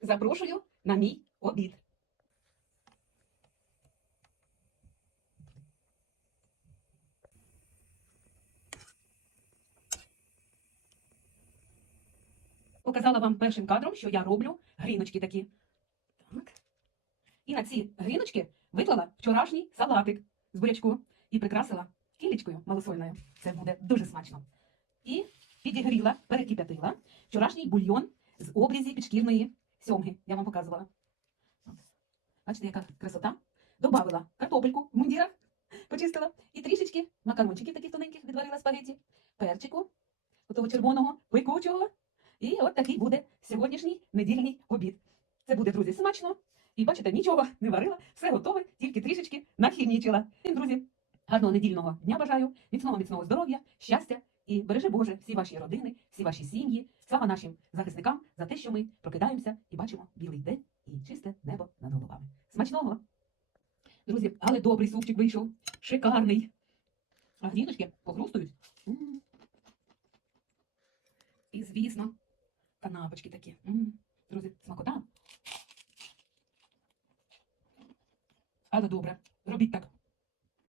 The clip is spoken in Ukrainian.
запрошую на мій обід. Показала вам першим кадром, що я роблю гріночки такі. Так. І на ці гріночки виклала вчорашній салатик з бурячку і прикрасила кілечкою малосольною. Це буде дуже смачно. І підігріла, перекип'ятила вчорашній бульйон з обрізі підшкірної сьомги. Я вам показувала. Бачите, яка красота. Добавила картопельку в мундірах, почистила, і трішечки макарончиків таких тоненьких відварила спагеті, перчику, отого червоного, пекучого. І от такий буде сьогоднішній недільний обід. Це буде, друзі, смачно. І бачите, нічого не варила, все готове, тільки трішечки нахімнічила. Всім, друзі, гарного недільного дня бажаю, міцного міцного здоров'я, щастя і бережи Боже всі ваші родини, всі ваші сім'ї. Слава нашим захисникам за те, що ми прокидаємося і бачимо білий день і чисте небо над головами. Смачного! Друзі, але добрий супчик вийшов, шикарний. А гріночки похрустують. М. І, звісно, канапочки такі. М. Друзі, смакота. Але добре, робіть так.